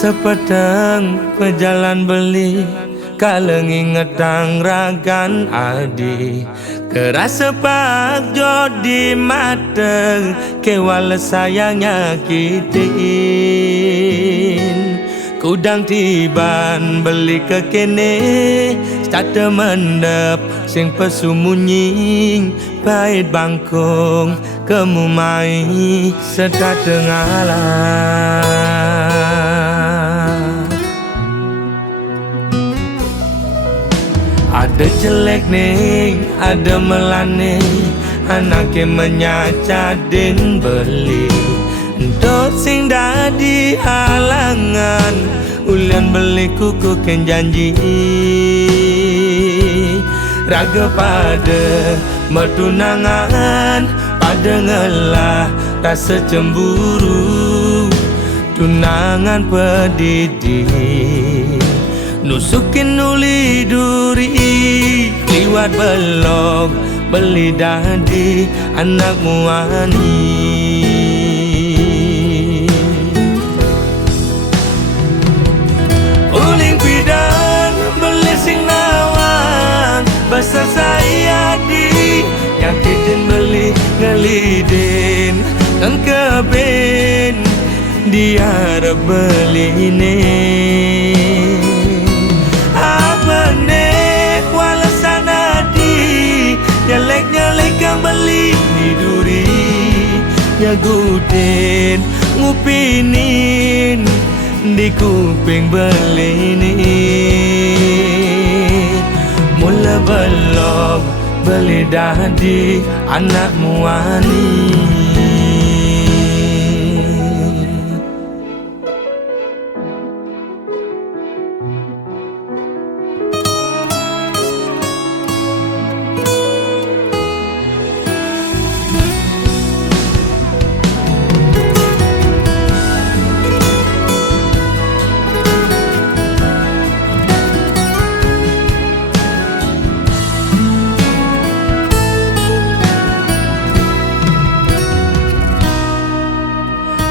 Sepeteng pejalan beli Kalengi ngetang ragan adi Kerasa pak jodi mateng Kewala sayang nyakitin Kudang tiban beli ke kene Starte mendep sing pesumunying Pahit bangkong kemumai Sedar tengalah Ada jelek ning, ada melane Anaknya menyacadin beli Untuk sing dadi halangan Ulian beli kuku ken janji Raga pada mertunangan Pada ngelah rasa cemburu Tunangan pedidi Nusukin uli duri Liwat belok Beli dadi anak muani Uling pidan beli sing nawang Basah saya di Nyakitin beli ngelidin Engkebin Dia beli ini Nyelek-nyelek yang beli di duri Nyagudin ngupinin Di kuping beli ini Mula belok beli dadi anak muani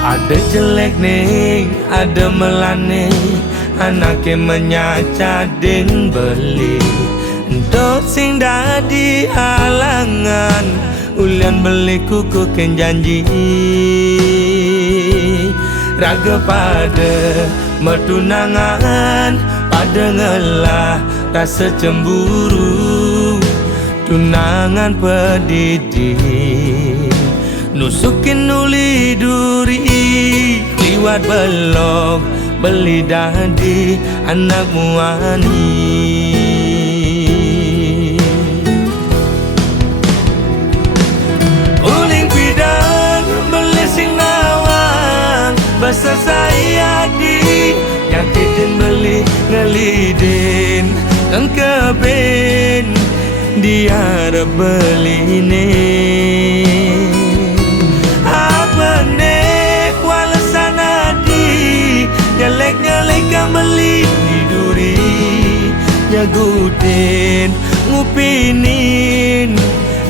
Ada jelek ning, ada melane Anaknya menyacadin beli Untuk sing dadi halangan Ulian beli kuku ken janji Raga pada mertunangan Pada ngelah rasa cemburu Tunangan pedidi Nusukin uli duri Liwat belok Beli dadi anak muani Uling pidan beli sing nawang Basah saya di Nyakitin beli ngelidin Engkebin Dia beli ini Nyelek-nyelek yang beli di duri Nyagudin ngupinin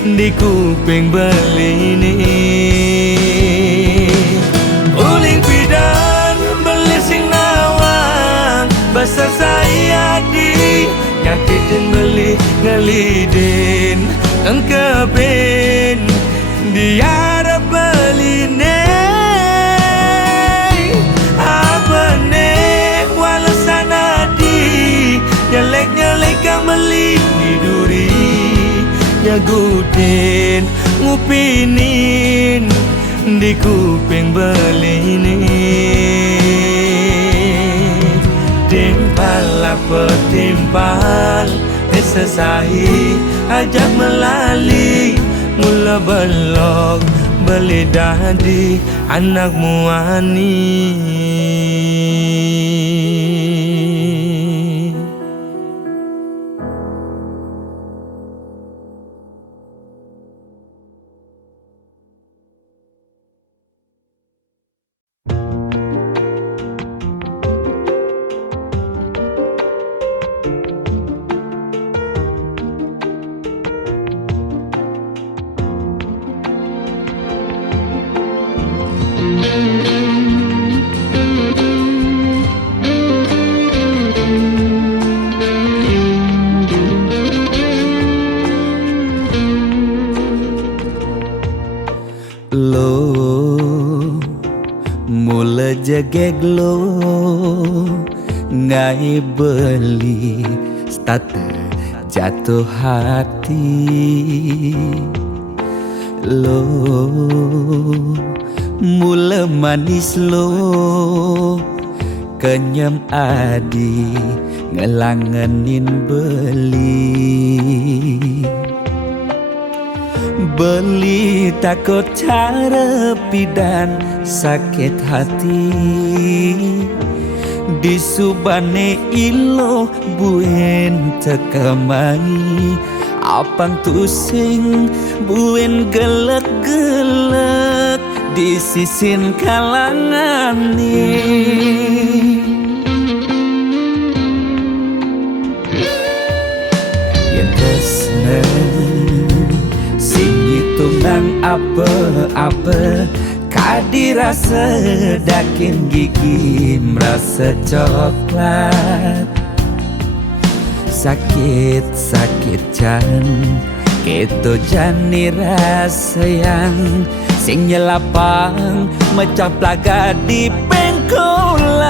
Di kuping beli ini Uling pidan beli sing nawang Basah saya di Nyakitin beli ngelidin Engkebin Dia beli ini Nyelek-nyelek yang beli di duri Nyagudin ngupinin Di kuping beli ini Timpal apa timpal Disesahi ajak melali Mula belok beli dadi anak muani geglo ngai beli starter jatuh hati lo mula manis lo kenyam adi ngelangenin beli takut cara pidan sakit hati disubane ilo buen tekamai apang tusing buen gelek-gelek di sisin kalangan nih yang kesna sing hitungan apa-apa kadirasa dakin gigi merasa coklat sakit jan keto jani rasa yang sing nyelapang mecah plaga di pengkolan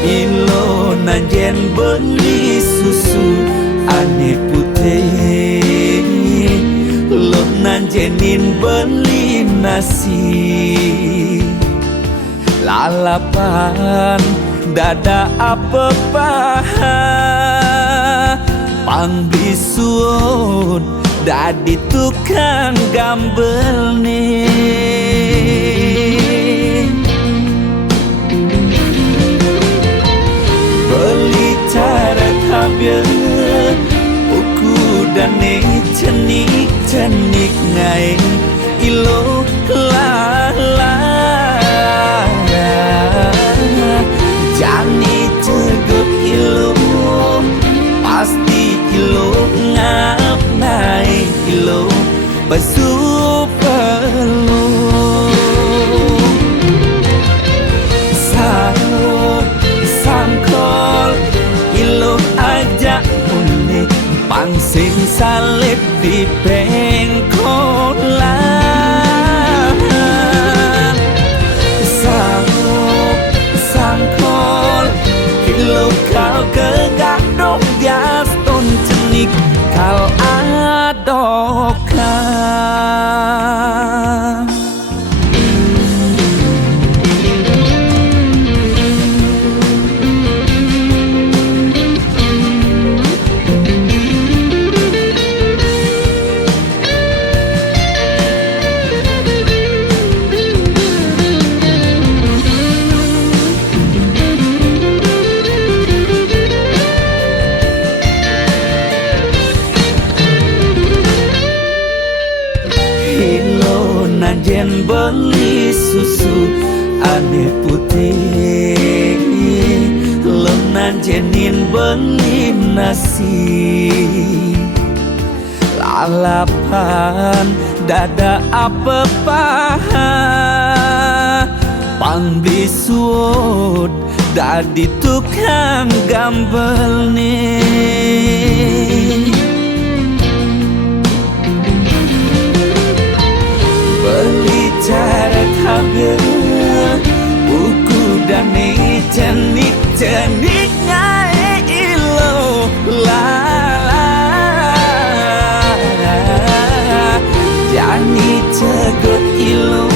ilo nanjen beli susu ane putih lo nanjenin beli nasi lalapan dada apa paha pangbisuun dadi tukang gambel nih beli cara kabel uku dan cenik ngai ilo lala jani cegut ilo pasti ilo ngap naik ilo basu perlu sangkol ilo ajak mulai pangsing salib di pengkolan sangkol ilo kau kegandong dia ton cenik kau adokan nanjen beli susu ane putih lo nanjenin beli nasi lalapan dada apa paha pangbisuut dadi tukang gambel nih cara kabel buku dan cenik ngai ilo lala jani cegut ilo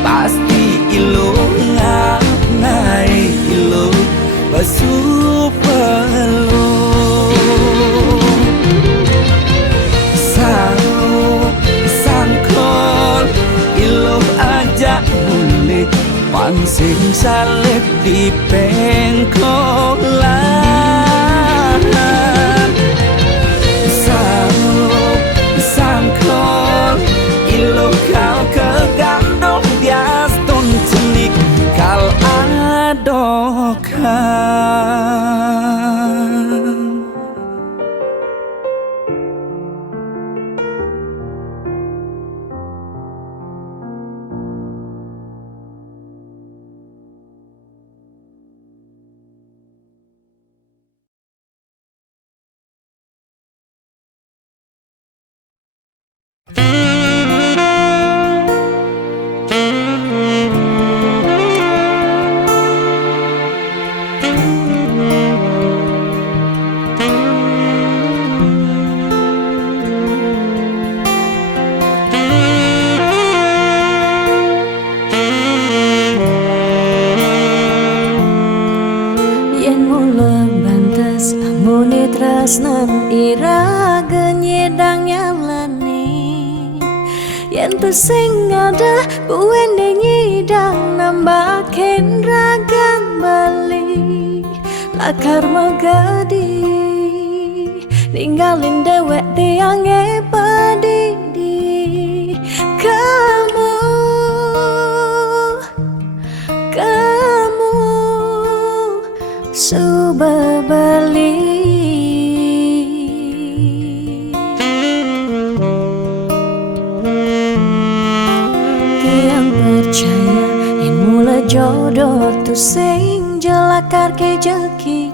pasti ilo ngap ngai ilo basu perlu pangsing salib di pengkolan sangkol ilo kau kegandong dia ton cenik kal adokan yen mula bantes amune tresnan iraga nyedang nyalani yen tu sing ada buwene nyidang nambahin ragan bali lakar magadi ninggalin dewek tiange padidi kamu suba bali tiang percaya yang mula jodoh tu sing jelakar ke jeki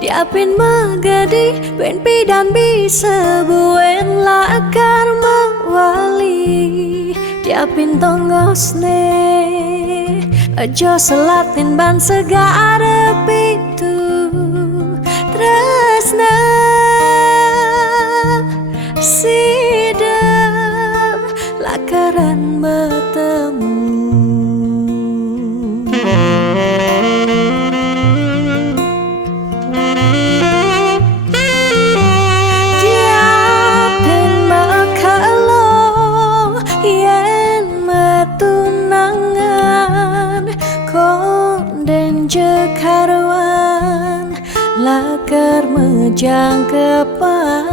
diapin magadi ben pidan bisa buen lakar mawali diapin tongosne aja selatin ban segara pitu tresna sida lakaran bertemu diapin makalo yen matunangan konden jekarwan lakar mejang kepan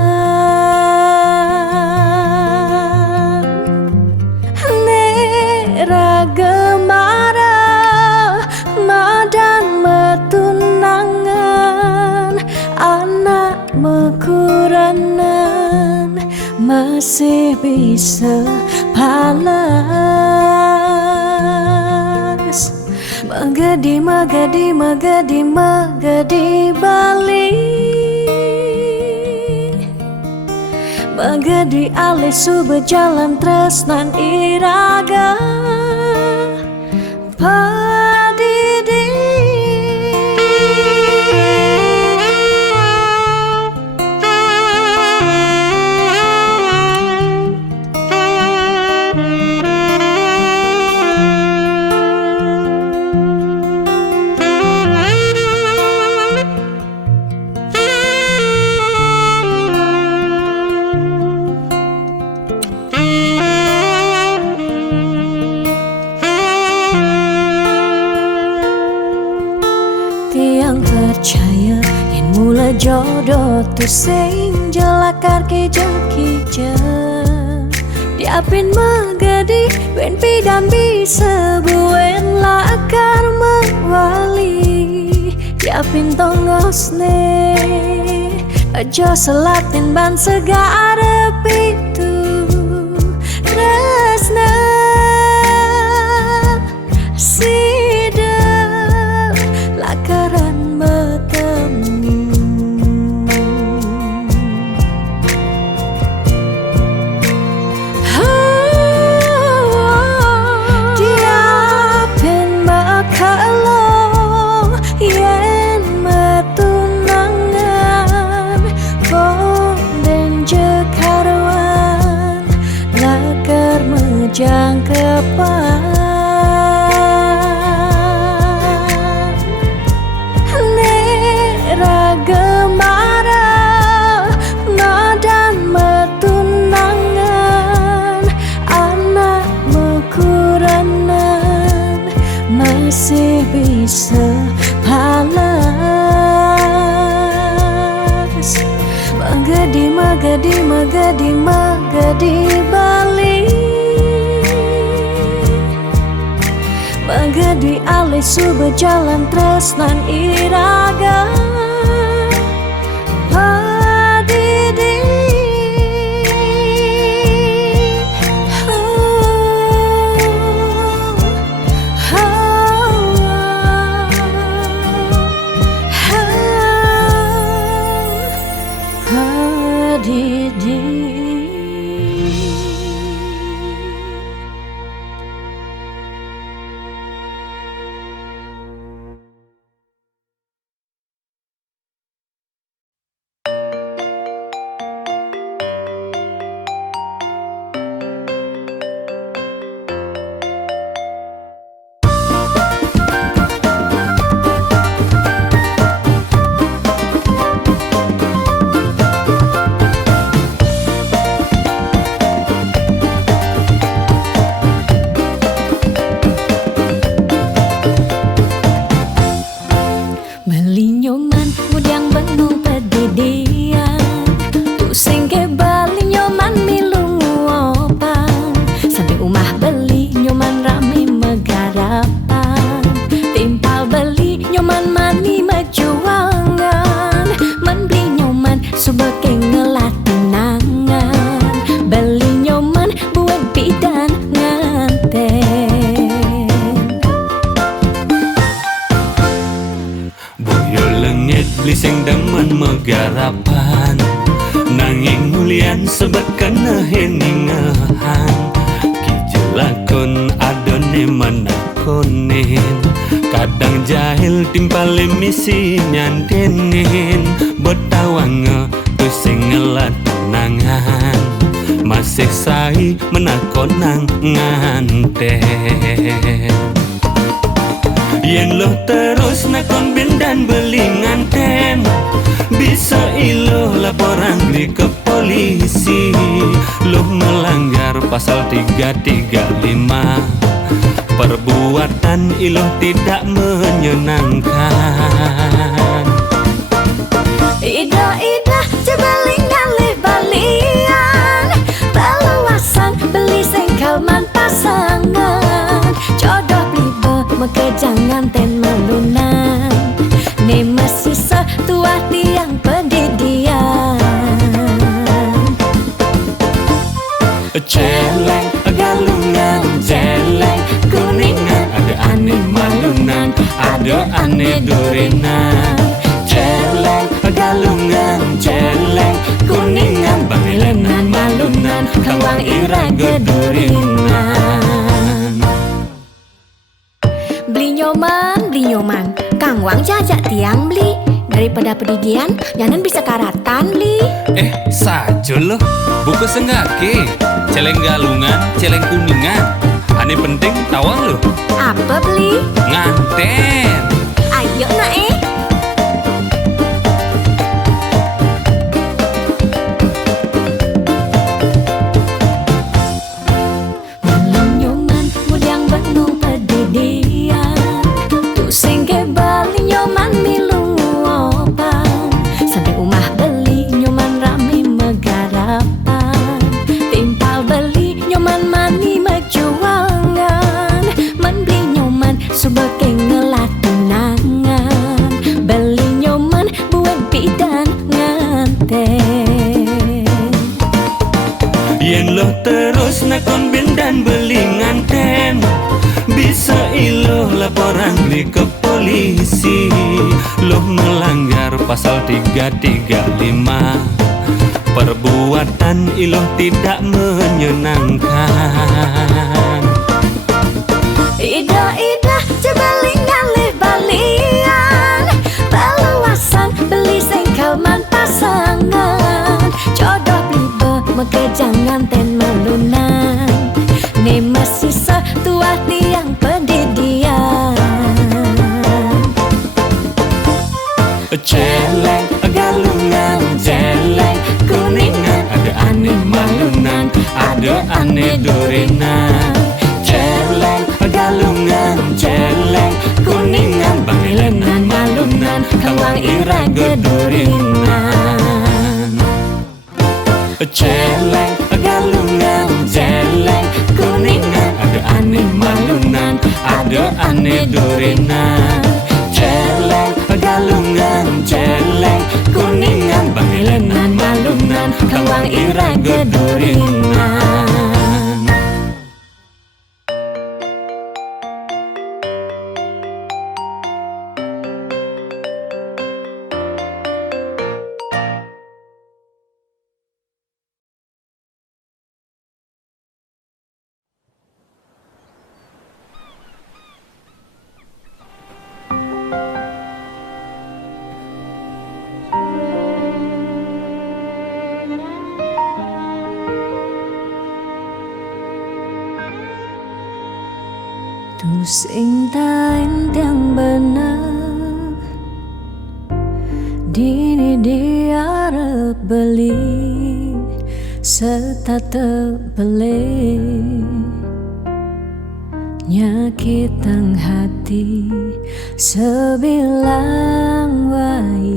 neraga marah madan metunangan anak mekuranan masih bisa palas magadi magadi magadi magadi bali magadi alisu berjalan tresnan iraga padidi tiang percaya yang mula jodoh tu sing jelakar ke jeki diapin magadi ben pidan bisa buen lakar mawali diapin tongosne aja selatin ban segara pitu tresna sida lakaran bertemu diapin makalo yen metunangan konden jekarwan lakar mejang kepan raga marah madan metunangan anak mekuranan masih bisa palas magadi magadi magadi magadi bali magadi alisu berjalan tresnan iraga liseng demen megarapan nanging mulian sebab kena heningahan kijelakon adone menakonin kadang jahil timpale misi nyandenin betawang pusing ngelat nangan masih sai menakonang nganten yen lo terus nakon dan beli nganten bisa ilo laporan di ke polisi lo melanggar pasal 335 perbuatan ilo tidak menyenangkan Ida jebeling ngalih balian Peluasan beli sengkalman pasangan Jodoh blibe mekejangan ten melunan Ne masih setua tiang pendidian celeng galungan celeng kuningan ada aneh malunan ada aneh durinan celeng galungan celeng kuningan bangilenan malunan kawang ira gedurinan Beli nyoman Kang Wang jajak tiang beli Daripada pedigian jangan bisa karatan beli sajo loh buku senggake celeng galungan celeng kuningan aneh penting tawang loh Apa beli? nganten Ayo nak nyoman mudang benung pedidian Tusing ke Bali nyoman milung opan Sampai umah beli nyoman rame megarapan Timpal beli nyoman mani mejuangan Man beli nyoman sebagai ngelat tunangan Beli nyoman buat bidan nganten yen lo terus nakon dan beli nganten bisa ilo laporan di ke polisi lo melanggar pasal 335 perbuatan ilo tidak menyenangkan Ida jebeling ngalih balian Peluasan beli sengkalman pasangan Jodoh blibe mekejangan ten melunan Ne masih setua tiang pendidian celeng galungan celeng kuningan ada aneh malunan ada aneh durinan celeng galungan celeng kuningan bangilenan malunan kawang ira gedurinan celeng galungan celeng kuningan ada aneh malunan ada aneh durinan celeng galungan celeng kuningan bangilenan malunan kawang ira gedurinan Tusing tain yang bener Dini diarep beli Setata beli Nyakitang hati Sebilang wai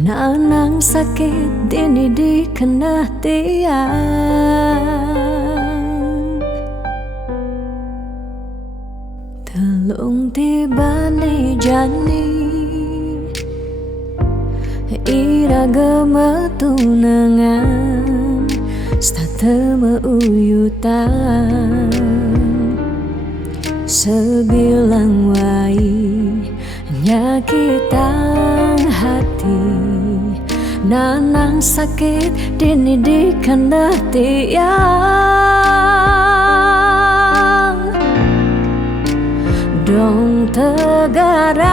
Nanang sakit dini dikena tiang Telung tiba nih jani Ira gemetunangan Stata meuyutan Sebilang wai Nyakitang hati nanang sakit dini di kanda tiang dong tegarang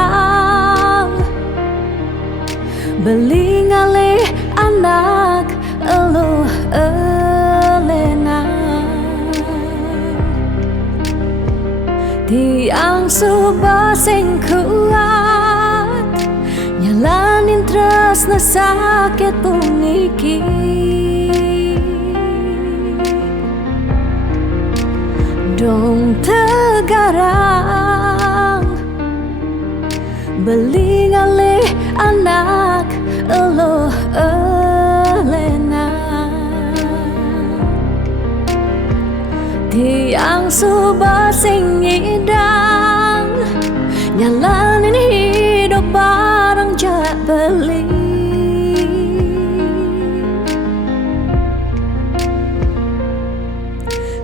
beli ngalih anak elo elena tiang subah sing kuat nyalanin tresna sakit puniki dong tegarang beli ngalih anak elo elena tiang subah sing ngidang nyalanin hidup bareng jak beli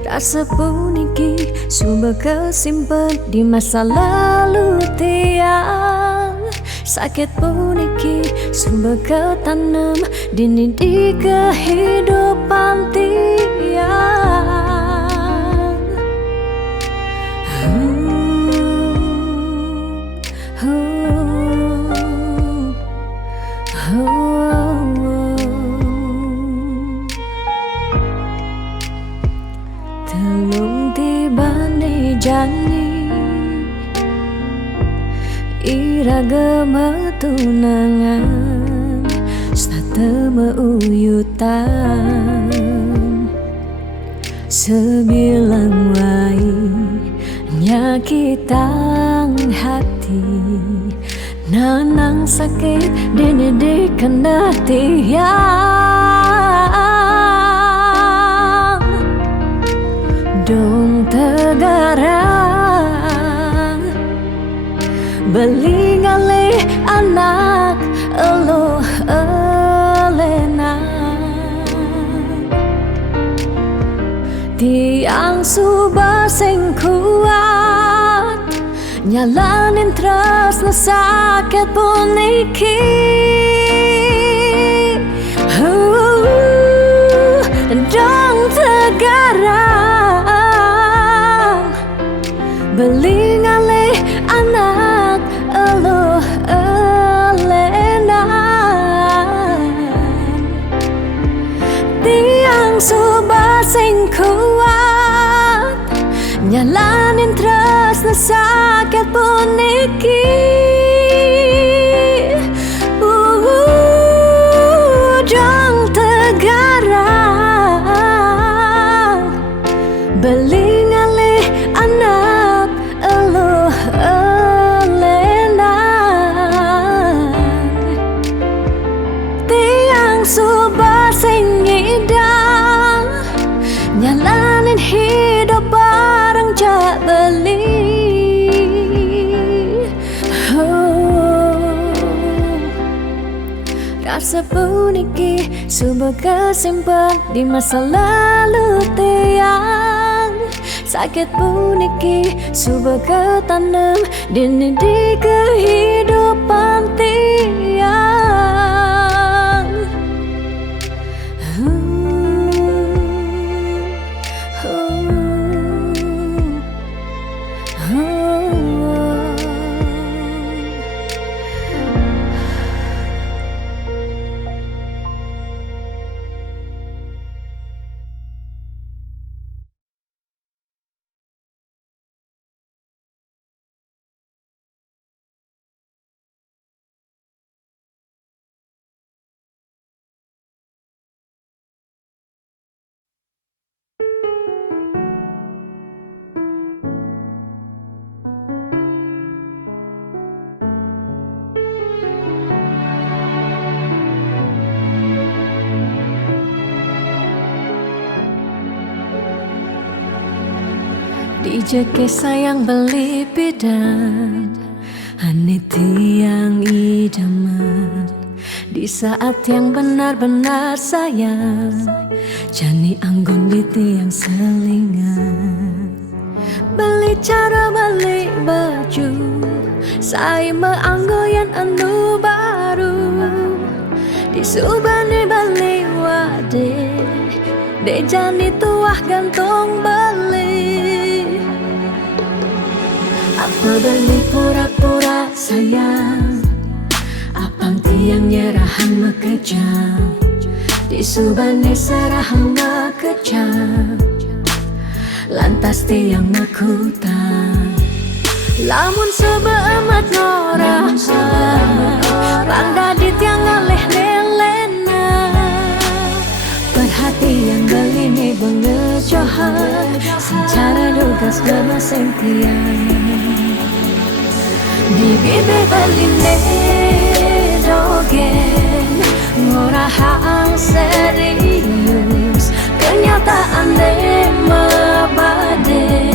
rasa puniki sumber kesimpan di masa lalu tiang sakit puniki sumber ketanam dini di kehidupan tiang telung tibane jani iraga tunangan sata meuyutan sebilang wai nyakitang hati nanang sakit dini di kanda tiang dong tegarang beli ngalih anak elo elena tiang subah sing kuat nyalanin tresna sakit puniki dong tegarang beli ngalih anak elo elena tiang subah sing kuat nyalanin tresna sakit puniki dong tegarang beli ngalih anak elo elena tiang subah sing ngidang nyalanin hidup bareng jak beli rasa puniki sumber kesimpan di masa lalu tiang sakit puniki sumber ketanam dini di kehidupan tiang Dijeke sayang beli bidan Ane tiang idaman Di saat yang benar-benar sayang Jani anggon di tiang selingan Beli cara beli baju Saya meanggoyan anu baru Subane bali wade Dejani tuah gantung beli. Apa beli pura-pura sayang, apang tiang nyerahan mekejam, di subane serahan mekejam, lantas tiang mekutang. Lamun sebeamat ngorah, randa di tiang ngaleh nelena. Perhatian beli nih bengejohan, secara dugas gemaseng tiang. Di bibe beli nih dogen, ngorahang serius, kenyataan deh mabade.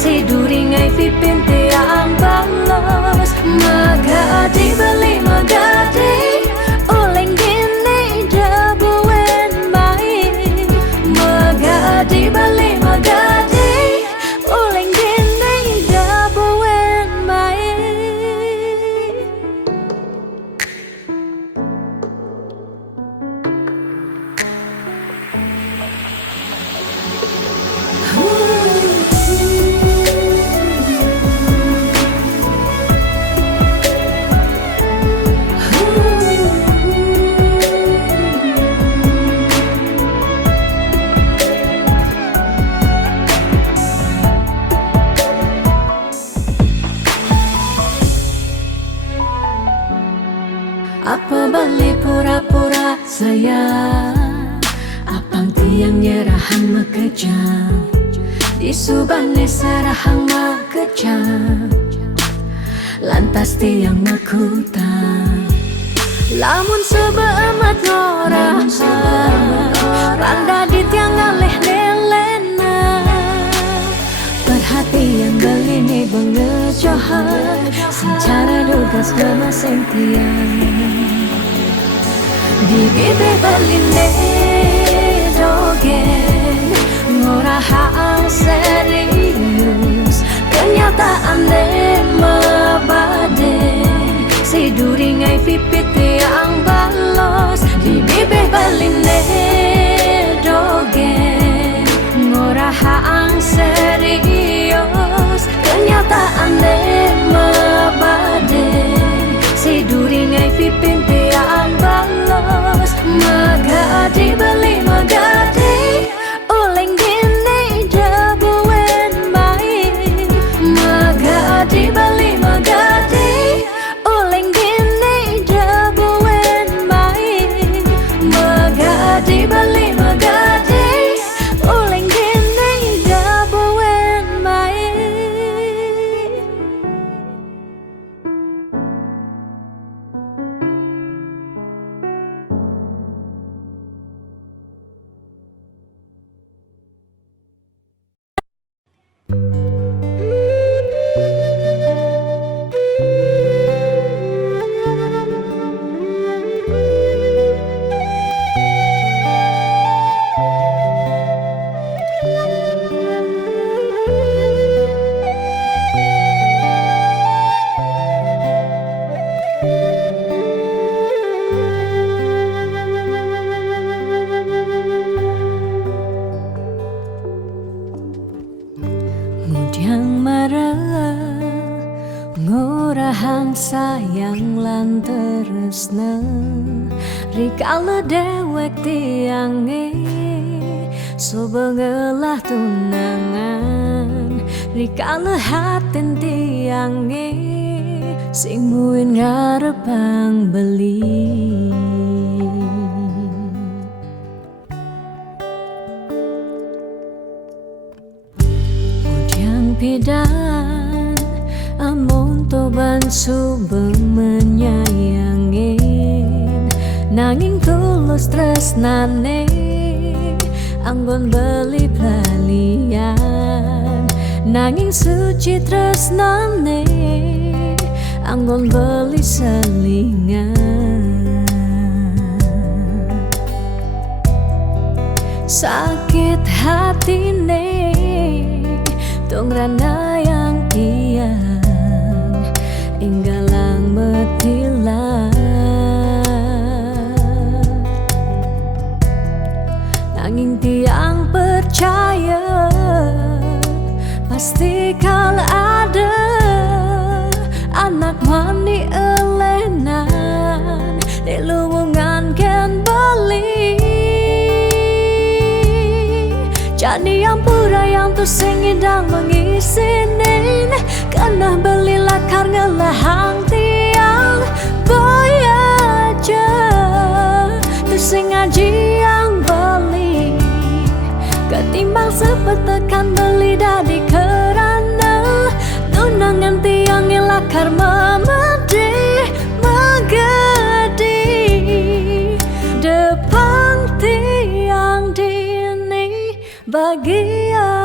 Si duringai pipin tiang balos, magadi beli magadi, oleng gini jabuen baik. Magadi beli magadi, oleng gini jabuen baik. Apa beli pura-pura sayang, apang tiang nyerahan mekejam, di subane serahan mekejam, lantas tiang mekutang. Lamun sebeamat ngorah, randa di tiang ngaleh nelena. Perhatian beli nih bengejohan, secara dugas gemaseng tiang. Di bibe beli nih dogen, ngorahang serius, kenyataan deh mabade. Si duringai pipit tiang balos, di bibe beli nih dogen, ngorahang serius, kenyataan deh mabade. Si duringai pipin tiang balos, magadi beli magadi, oleng gini jabuen baik. Magadi beli magadi, oleng gini jabuen baik. Magadi beli magadi, oleng gini jabuen baik. Mudiang marah, ngorahang sayang lan teresna, rikala dewek tiange, sobengelah tunangan, rikala haten tiange, sing muin ngarepang beli. Pidan amon toban sube menyayangin, nanging tulus tresnane anggon beli pelalian. Nanging suci tresnane anggon beli selingan. Sakit hatine tong rana yang tiang, enggalang metilan. Jadi yang pura yang tu sing idang mengisinin Kena belilah karena lahang tiang boy aja Tu sing ngaji yang beli Ketimbang sepetekan beli dari kerana Tunangan tiang ilakar memedi Megedi Depan tiang dini bagian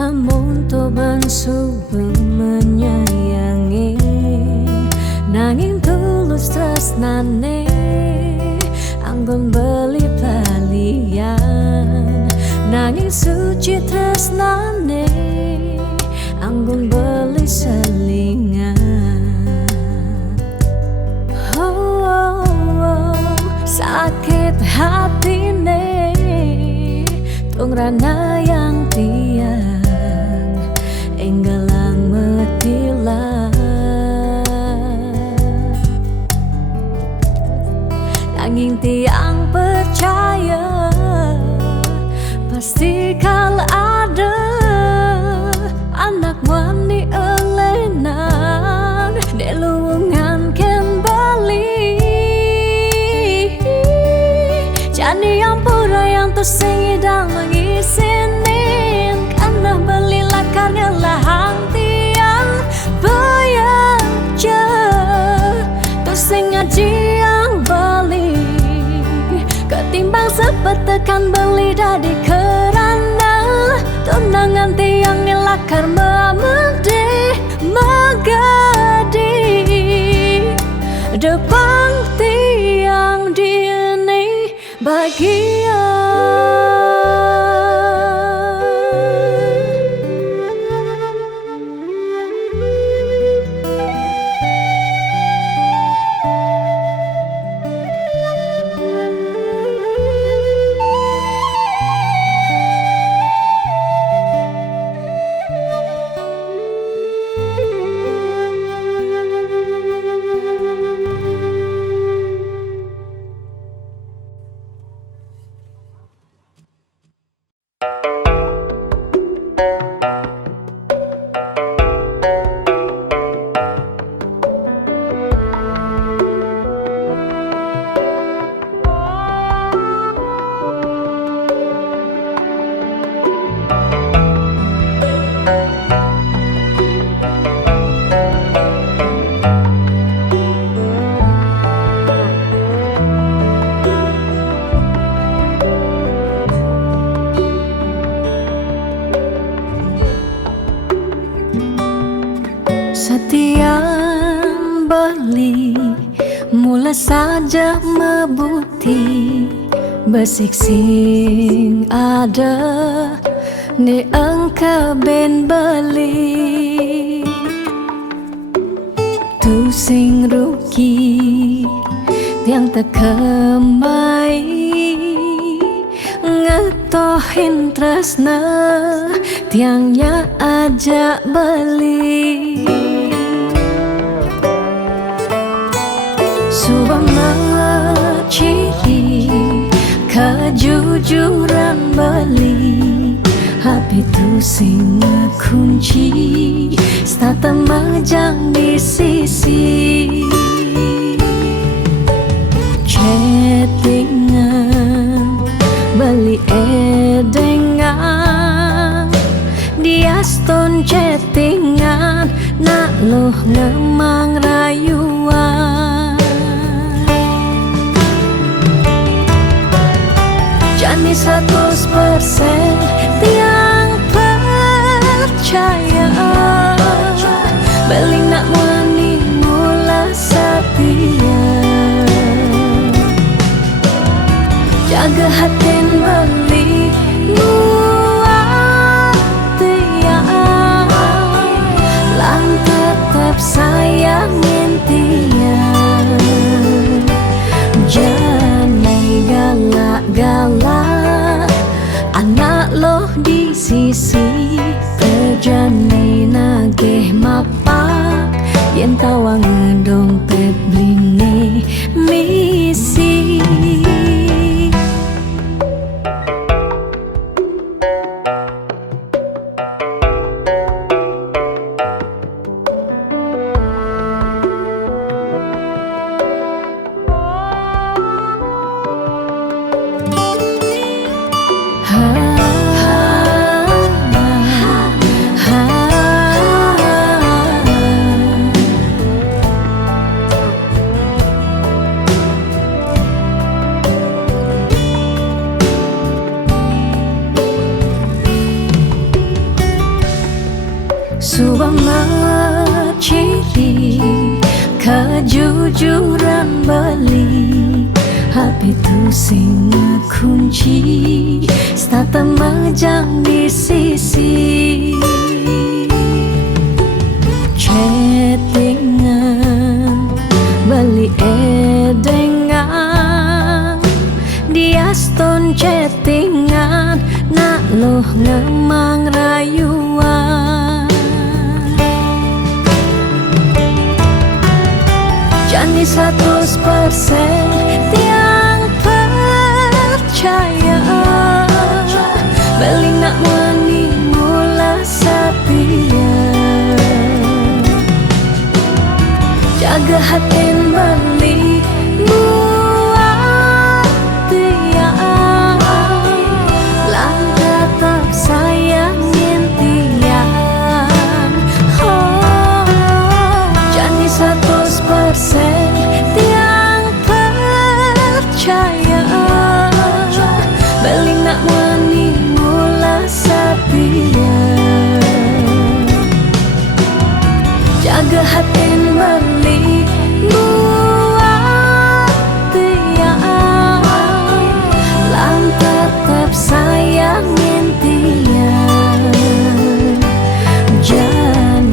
Amun to bangsu menyayangi Nanging tulus tresnane Anggon beli balian Nanging suci tresnane Anggon beli selingan Sakit hatine Tungrana yang tiang Enggalang metilah Nanging tiang percaya Pasti kal ada Anak wani elenan Delungan ken bali Jadi yang pura yang tu sing idang mengisinin Karena belilah karena lahang tiang bayaja Tu sing ngaji yang beli Ketimbang sepetekan beli dari kerana Tunangan tiang ilakar memedi Megadi Depan tiang dini bagian Setiap beli mula saja mebuti Besik sing ada ni engkau ben beli Tu sing rugi yang terkemai Ngetohin tresna tiangnya ajak beli Subama ciri kejujuran beli Hati tu sing kunci Stata majang di sisi Chattingan beli edengan Dia stone chattingan Nak loh ngemang raya Janji 100% tiang percaya, beling nak mani mula setia. Jaga hatin beli buat tiang, lang tetap sayangin tiang. Jangan galak-galak, anak loh di sisi terjani nageh mapak, yen tawang dompet blingi misi. Subang ciri kejujuran beli, HP tu sing kunci, stata majang di sisi. Chattingan beli edengan, dia stone chattingan, nak loh ngemang rayuan. Janji 100% tiang percaya, beling nak mani mula setia. Jaga hatin beli buat tiang, lang tetap sayangin tiang. Janji 100% tiang percaya, beling nak mani mula setia. Jaga hatin beli buat tiang, lang tetap sayangin tiang. Jangan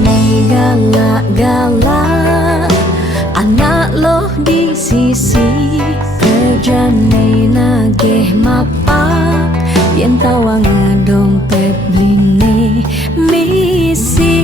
galak-galak, anak loh di sisi terjani nageh mapak, yen tawang dompet blingi misi.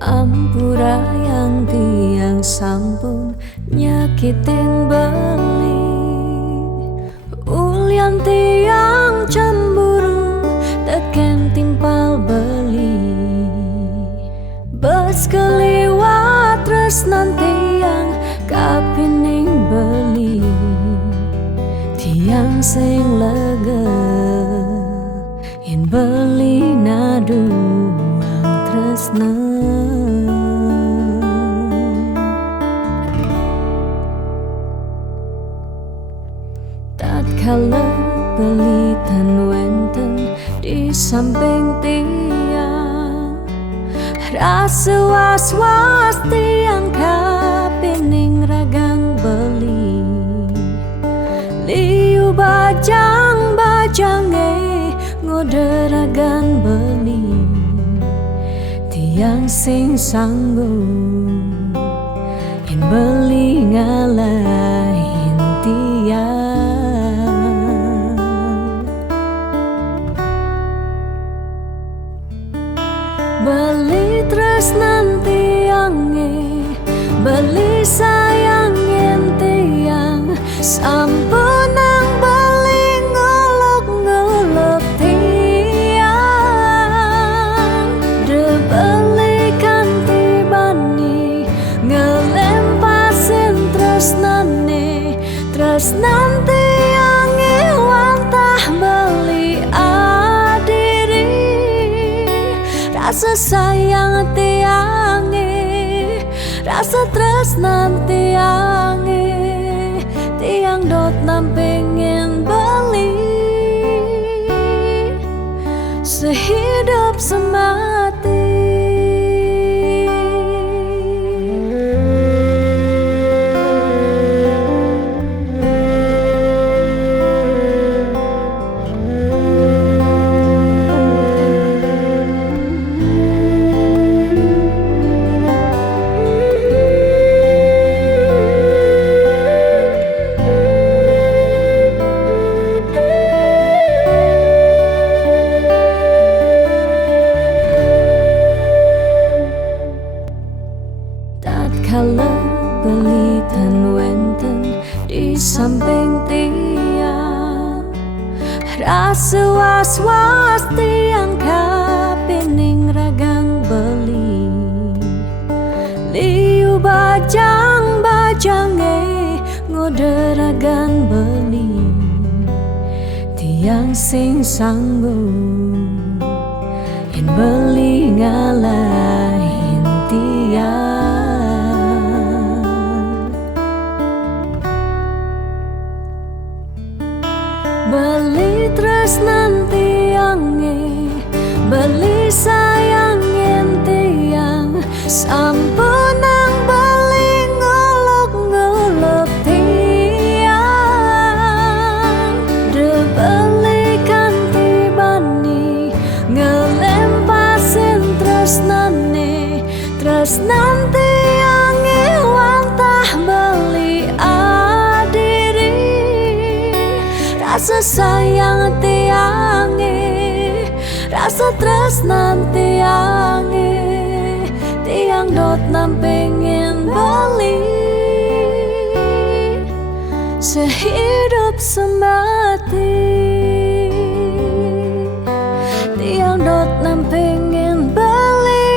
Ampura yang tiang sampun nyakitin beli, ulian tiang cemburu teken timpal beli. Bes keliwat tresnan tiang kapining beli, tiang sing lega yen beli naduang tresna. Tatkala pelitan wenten di samping tiang, rasa was-was tiang kapining ragang beli. Liu bajang-bajange ngoderagan beli, tiang sing sanggup yen beli ngalahin tiang. Beli tresnan tiange, beli sayangin tiang, sampunang beli ngolok-ngolok tiang. Debeli kanti bani, ngelempasin tresnane, tresnan tiange wantah beli adiri. Rasa sayang tiange, rasa tresnan tiange, tiang dot nam pengen beli sehidup semati. Tatkala beli tan wenten di samping tiang, rasa was-was tiang kapining ragang beli. Liu bajang-bajange ngoderagan beli, tiang sing sanggup yen beli ngalahin tiang. Beli tresnan tiange, beli sayangin tiang, sampunang beli ngolok-ngolok tiang. Debeli kanti bani, ngelempasin tresnane, tresnan tiange wantah beli adiri. Rasa sayang tiange, rasa tresnan tiange, tiang dot nam pengen beli sehidup semati. Tiang dot nam pengen beli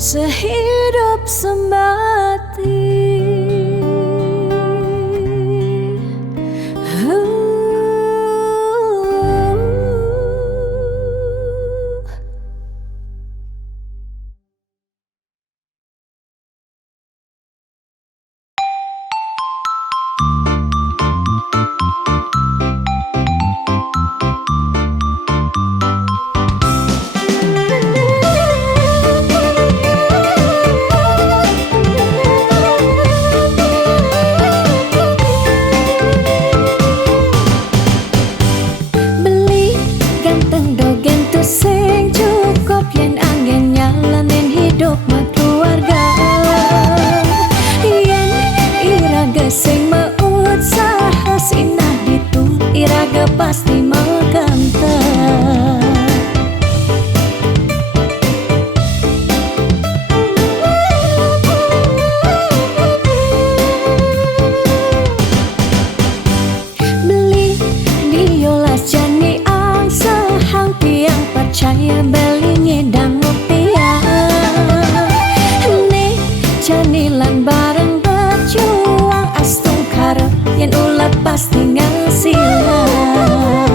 sehidup semati. Sing cukup yen angin nyalanin hidup keluarga. Yen iraga sing meusaha sinah ditu, iraga pasti mekanteng. Beli diolas jani ang sehang tiang percaya beli ngedang rupiah. Nih janilan bareng berjuang astung karep yen ulat pasti ngasilan.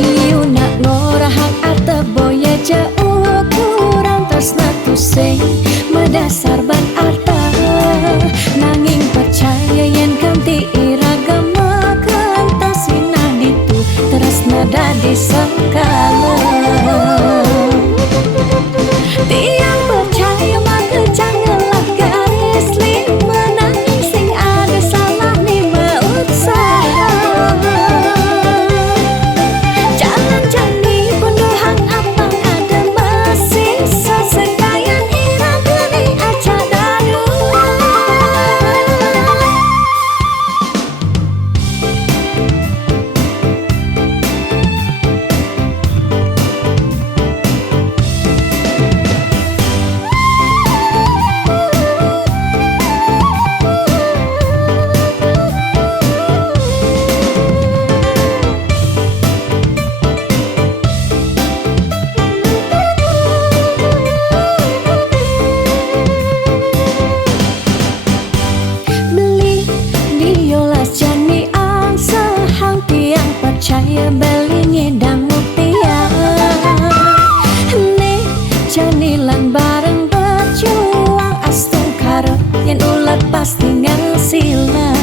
Liu nak ngorahak arte boya jauh kurang tresna tusing medasar ban arta. Nanging percaya yen kanti iragama kantasina ditu tresna dadi sekala. Tiang percaya maka janganlah garis lima, nanging sing ada salah ni percaya beli nyedang mupian. Nih janilan bareng berjuang astung karep yen ulat pasti ngasilan.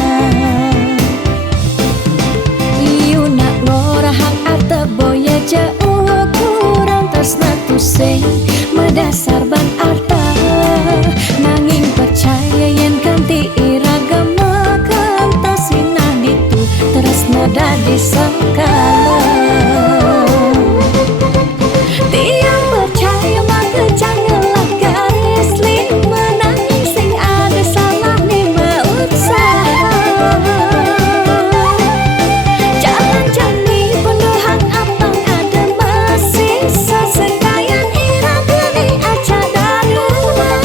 Iu nak ngorahang arte boya jauh kurang tresna tu sing medasar ban arta. Nanging percaya yen kanti iragama kantasina ditu tresna dadi sakala. Tiang percaya maka janganlah garis lima. Nanging sing ada salah lima usaha. Jalan jani penuhan apang ada masih sesekayan iragani aja darua.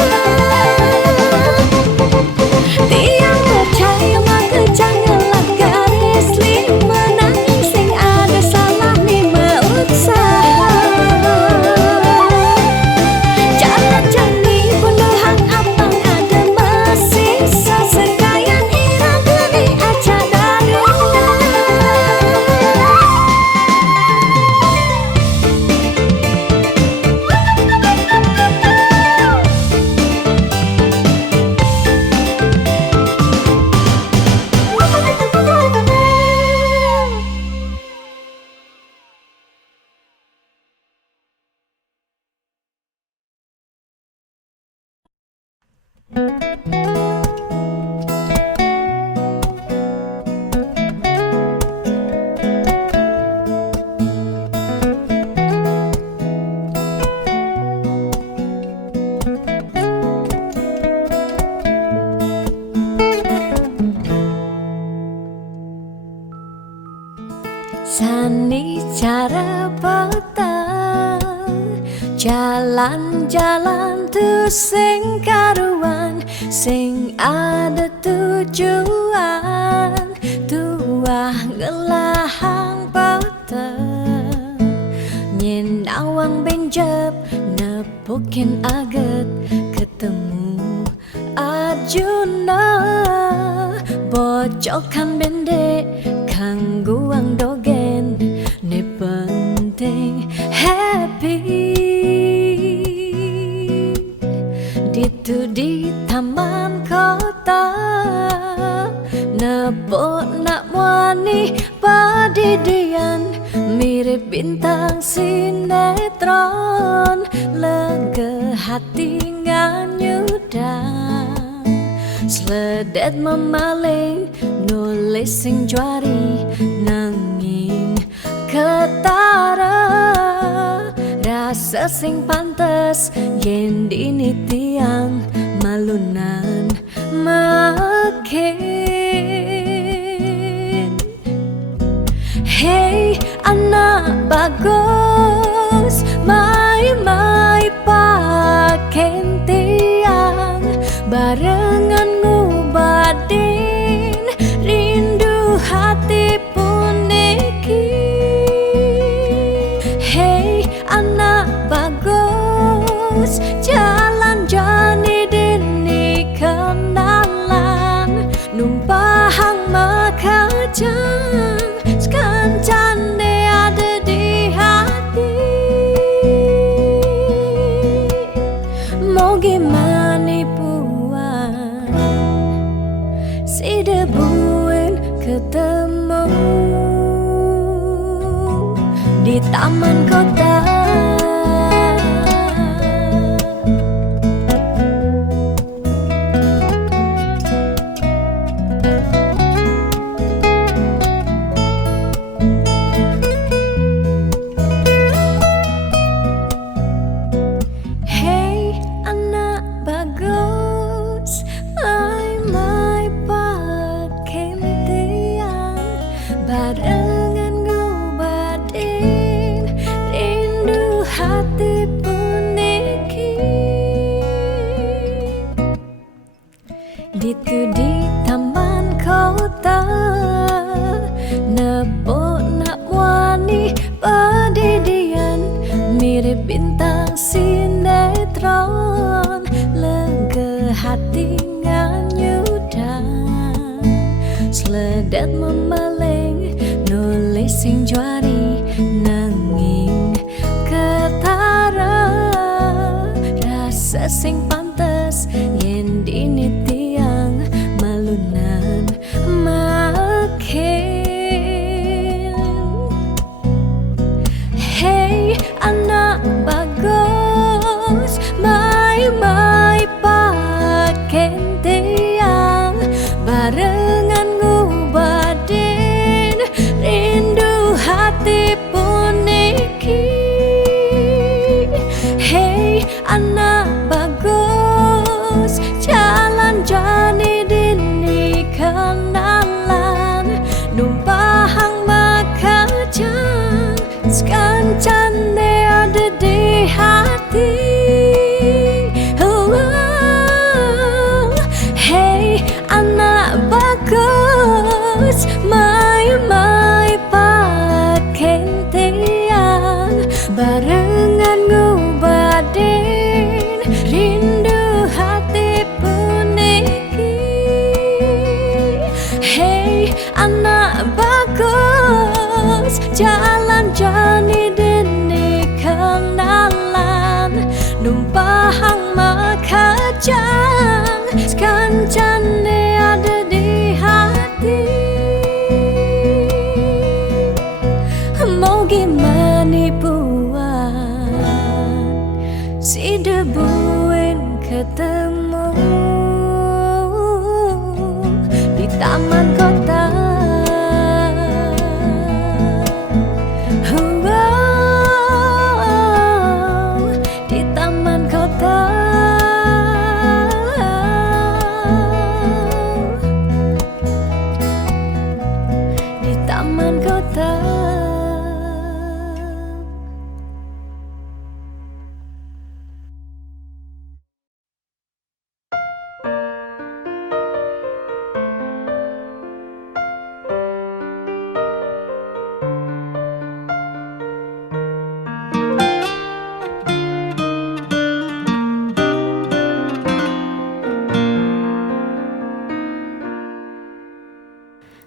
Tiang percaya maka janganlah garis lima. Nanging sing ada salah lima usaha. Jalan jani penuhan apang ada masih sesekayan iragani aja darua. Sani cara petang jalan-jalan tu sing karuan, sing ada tujuan, tuah ngelahang petang. Nyen awang benjep nepukin aget ketemu Arjuna. Bocokan bendek kangguang dogen ne penting happy. Ditu di taman kota nepok nak wani padidian mirip bintang sinetron. Lega hati nganyudang sledet memaling nulis sing juari nanging ketara. Rasa sing pantes yen dini tiang malunan makin. Hey anak bagus mai paken tiang barengan ngubadin rindu hati pun niki. Hey anak bagus jalan jani dini kenalan numpahang makajang sekancan de ada di hati. Mau gimana puan si debuin ketemu di taman kota. Hey anak bagus mai paken tiang barengan ngobadin rindu hati pun niki. Ditu di taman kota nepok nak wani padidian mirip bintang sinetron. Lega hati nganyudang sledet memaling nulis sing juari barengan ngubaden rindu hati puniki. Hey anak bagus, jalan jani dini kenalan, numpahang makajang sekancane ada di hati. Hey anak bagus, mai-mai pakai tiang barengan ngubaden rindu hati puniki. Hey anak bagus, jalan jani dini kenalan, numpahang makajang sekancane ada di hati. Mau gimana buat si debuin ketemu di taman kota. Di taman kota. Di taman kota.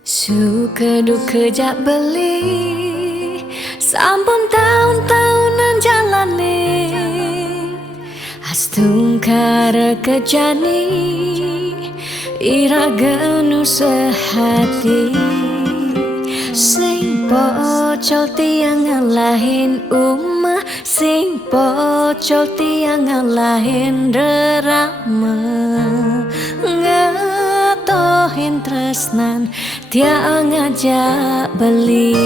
Suka duka jak beli, sampun tahun-tahunan jalani, astungkara kejani, iraganu sehati. Sing pocol tiang ngalahin umah, sing pocol tiang ngalahin rerama, ngatohin tresnan tiang ngajak beli.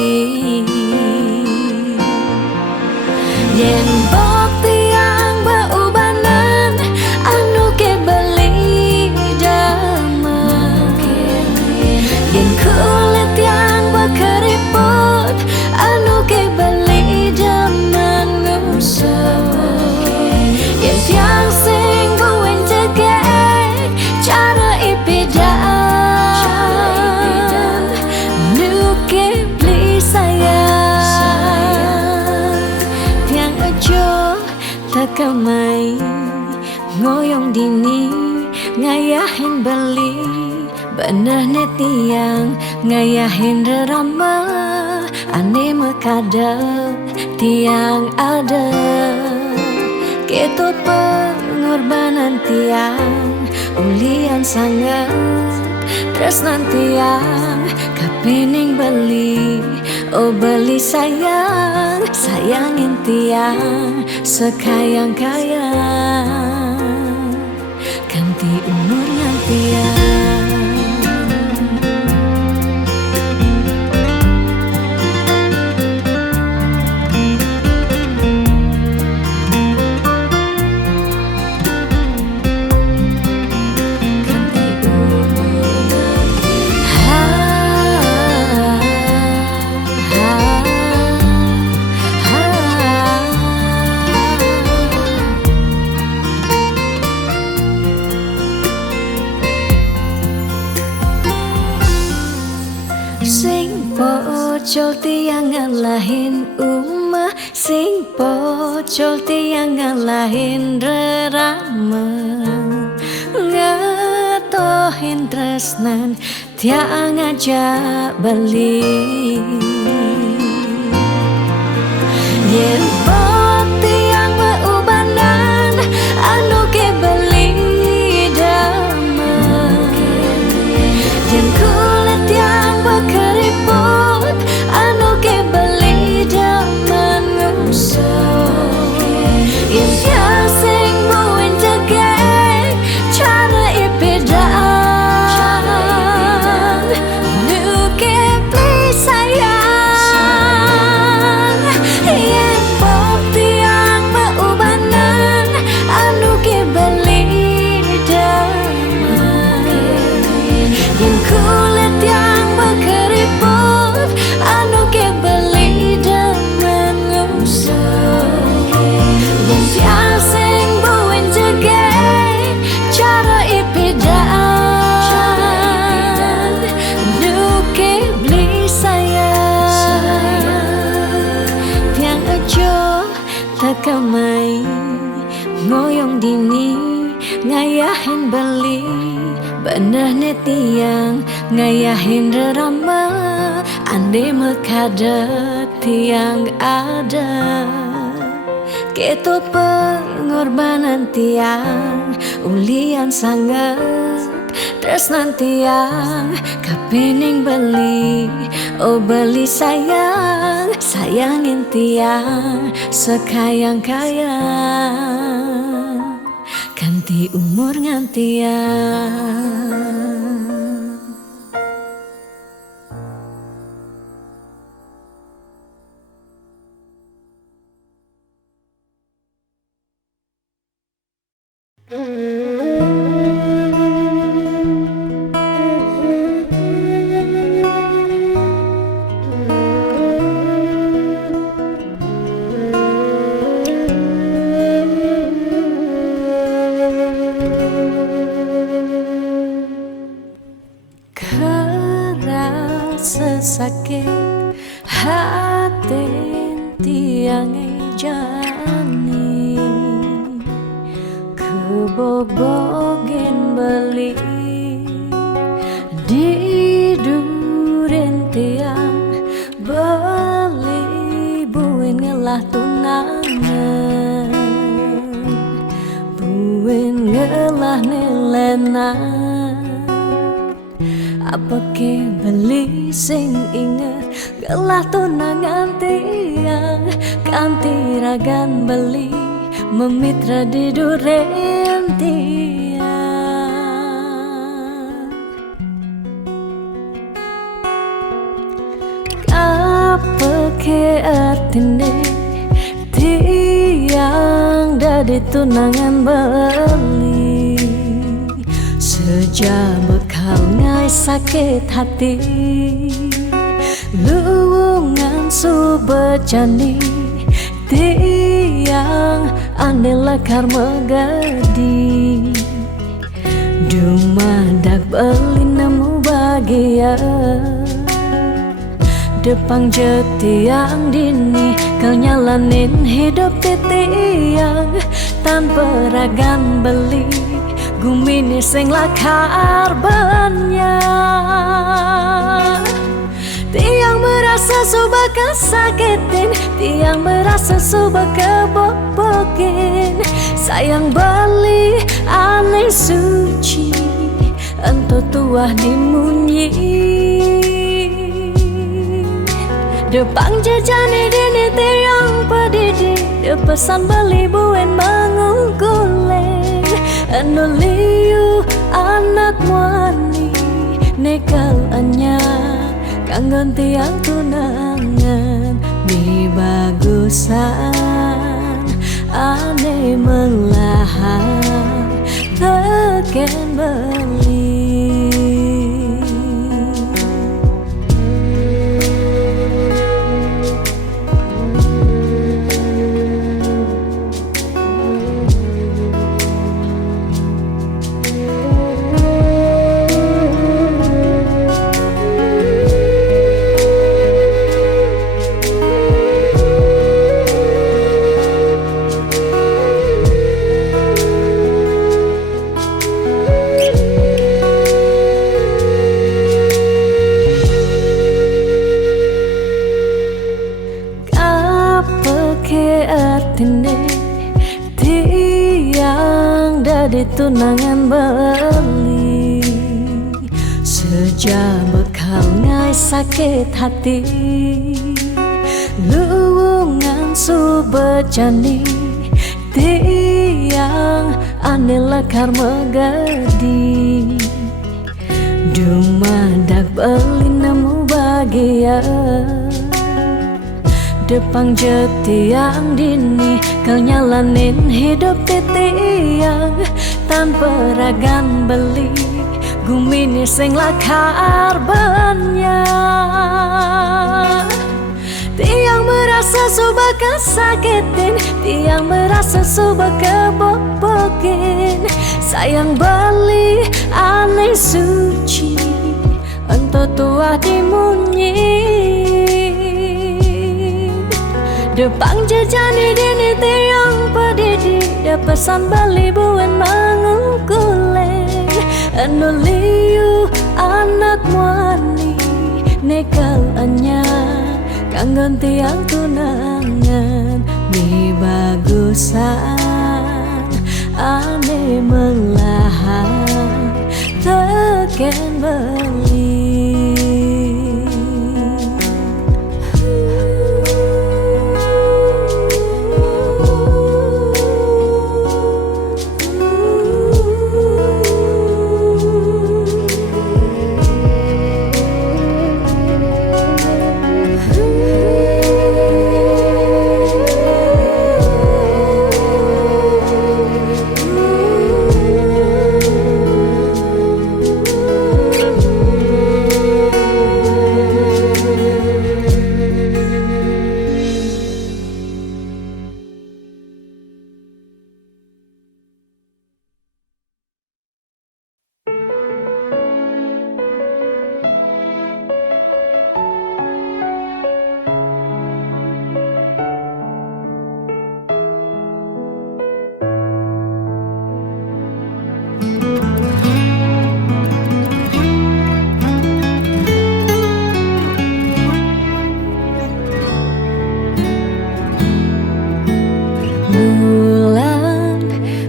Yen bok tiang beubanan anu ke beli damai, yen kulit tiang berkeriput anu ke beli daman ngusap, yen tiang sing buin jegek cara ipidan nuke beli sayang. Tiang ajo takamai ngoyong dini ngayahin beli, bener tiang ngayahin rerama, ane mekadep tiang ada. Ketut pengorbanan tiang ulian sangat, tresnan tiang kapening beli. Oh beli sayang, sayangin tiang sekayang-kayang, ganti umurnya tiang. Sing pocol tiang ngalahin umah, sing pocol tiang ngalahin rerama, ngatohin tresnan tiang ngajak beli. Yen bok tiang beubanan anu ke beli damai, yen kulit tiang berkeriput anu ke beli daman ngusap, yen tiang sing buin jegek cara ipidan yang kulit yang berkeriput anu ke beli dan mengusut yang biasing buin jege cara ipidan nuke beli sayang tiang ajo takamai ngoyong dini ngayahin beli bener netiang ngayahin rerama ande mekadet tiang ada keto pengorbanan tiang ulian sangat tresnan tiang kapening beli oh beli sayang sayangin tiang sekayang-kayang ganti umur ngantian. Sesakit hati tiang jani kebobogen beli di duren tiang beli buin ngelah tunangan buin ngelah nilenan apa ke beli sing inget gelah tunangan tiang kanti ragan beli memitra di duren tiang apa ke artine tiang dari tunangan beli sejak bekal ngai sakit hati luwungan subecani tiang ane lekar megadi dumadak beli nemu bahagia depang jetiang dini kau nyalanin hidup tiang tanpa ragan beli gumini sing lakar banyak tiang merasa suba kesakitin tiang merasa suba kebobokin sayang beli aneh suci ento tuah dimunyi depang jejani dini tiang pedidi depesan beli buen mengungkuleng anu liu anak wani nekal anya kanggon tiang tunangan mi bagusan ane melahan teken beli tiang dari tunangan beli sejak bekal ngai sakit hati luwungan subecani tiang ane lekar megadi dumadak beli nemu bahagia depang jetiang dini kau nyalanin hidup tiang tanpa ragan beli gumini sing lakar banyak. Tiang merasa suba kesakitin, tiang merasa suba kebobokin. Sayang beli aneh suci, entah tua dimunyi. Depang jejani dini tiang pedidi, de pesan beli buen mangukule. Anuliu anak muani, nekal anyar kanggon tiang tunangan. Di bagusan ane melahan teken beli.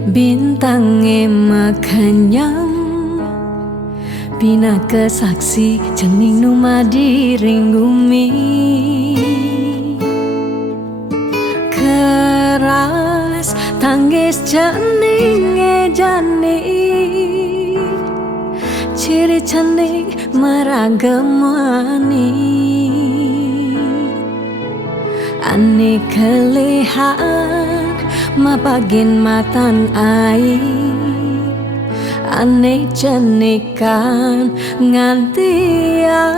Bintangnya makanyam, bina kesaksi cening numa diring bumi. Keras tanggis cening jani, ciri cening meragamani. Ani kelihat mapagin matan ai, ane cenikan ngantia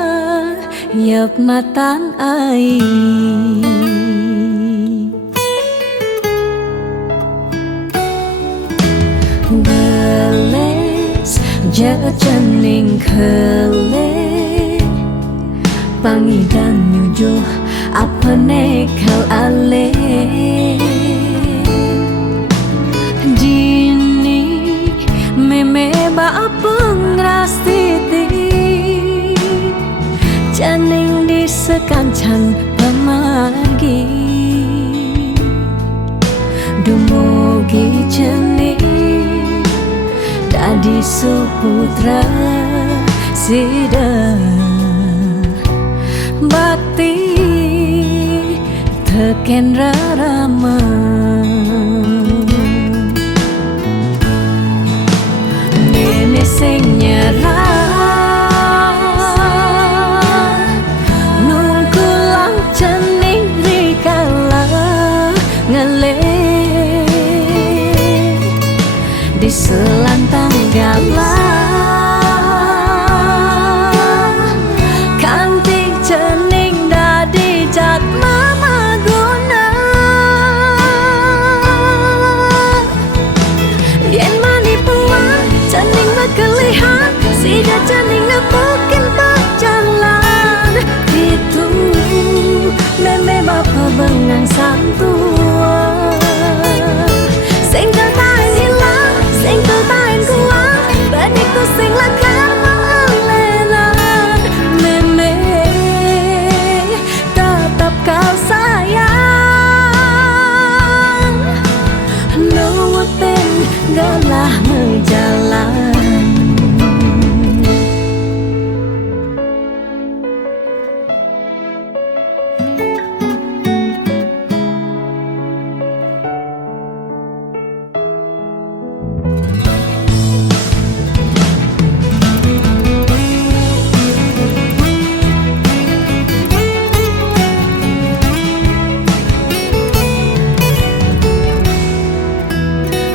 yep matan ai. Beles jaga cening kele, pangidang nyujuh apa nekal ale. Meme ba pengrastiti, cening di sekancang pemargi. Dumugi cening dadi suputra sida bakti teken rarama. Sing nyerah nungkulang cening rikala ngele di selantang galah kantik cening dadi jat mama guna. Yen manipuan cening kelihat sida cening ngepokin berjalan itu meme bapa bengang santua. Sing tertain hilang, sing tertain kuat, beniku sing lakar melenan. Meme tetap kau sayang, nuwutin galah menjalan.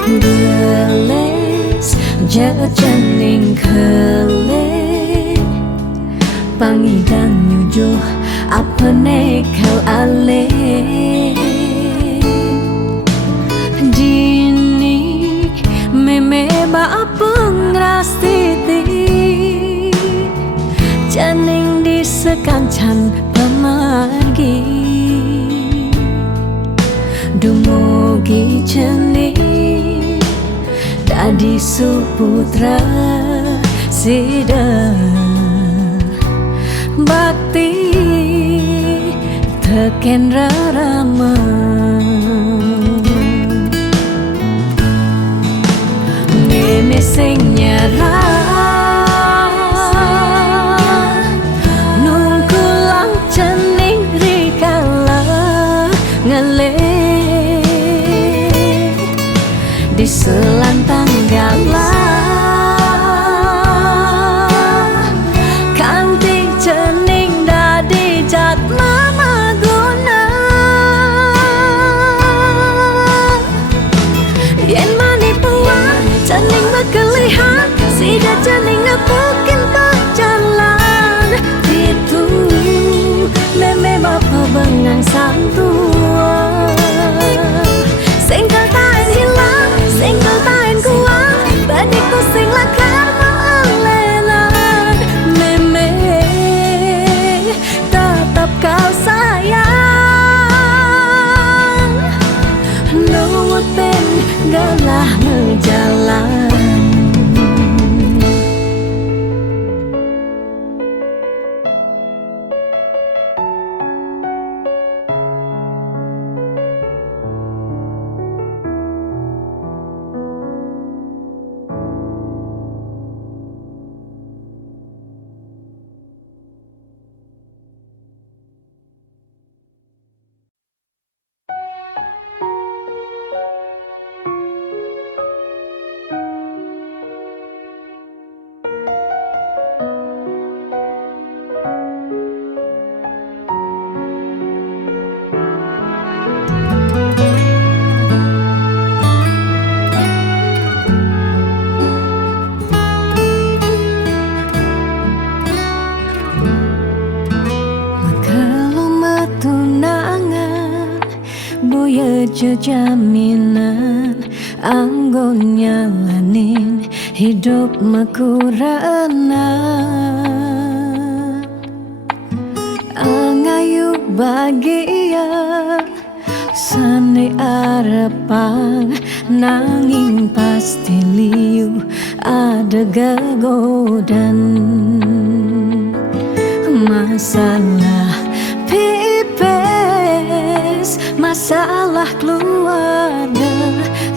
Beles jaga cening kele, penekal ale Dini meme ba pengrastiti Janing di sekancan pemargi Dumugi jening Dadi suputra sida Bakti teken rarama Meme sing nyerah Nungkulang jening rikala ngale Di selantang galah Kanti jening dadi jat mama guna Yen mani puang jening berkelihan Sida jening nepukin berjalan Itu meme bapa bengang santua Singkel tain hilang, singkel tain kuang Badiku sing lakar maalenan Meme tetap kau sayang Nungut ben galah ngejalan Jaminan anggon nyalanin hidup makurana Angayu bahagia sane arepang nanging pasti liu ada gegodan masalah masalah keluarga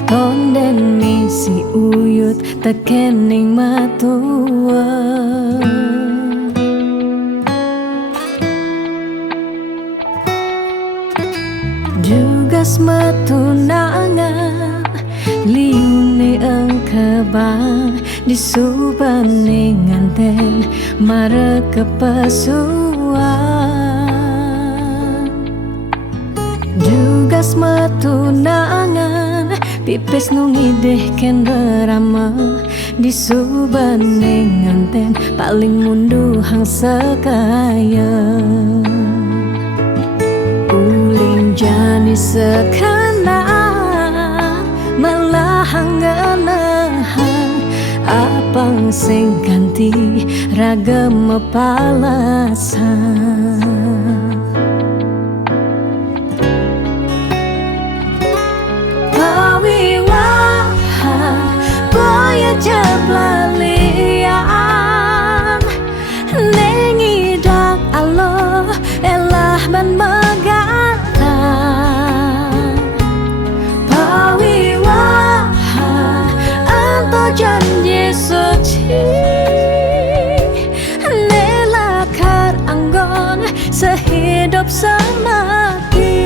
tonden misi uyut tekening matua Jugas matunangan liune engkebang disubane nganten mare kepasuan Jugas matunangan pipis nungideh ken berama disubane nganten paling mundu hang sekaya uling jani sekana malah hanganahan apang sing ganti ragam mepalasan Jablalian nengidak Allah elah ban megata pawiwa anto janji suci nelakar anggon sehidup semati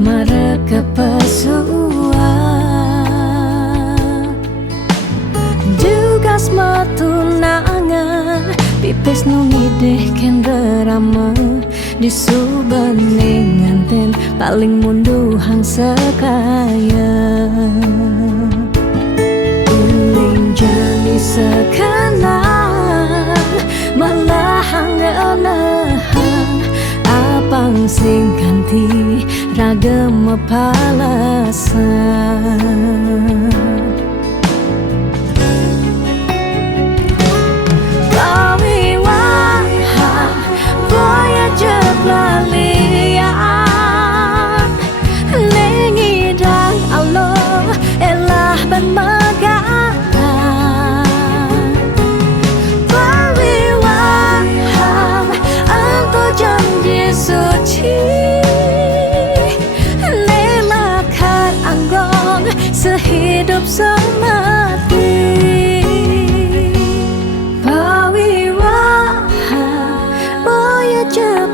mereka pesua Dugas matunangan pipis nungideh ken derama di subening nganten paling munduhang sekaya uling jani sekanan malahang ngelahang apang sing ganti ragam palasan Pelalian Nengidang Allah Elah ban megatan Pariwaham Anto janji suci Nelakar anggong Sehidup semati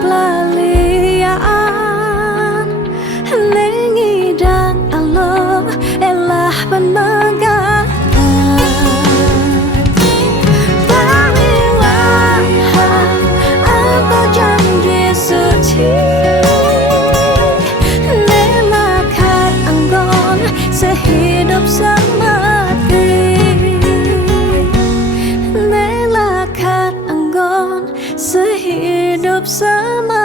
Pelalian Nengidang Allah Elah ban megatan Pariwaham Apa janji suci Nelakar anggon Sehidup semati Nelakar anggon Sehidup semati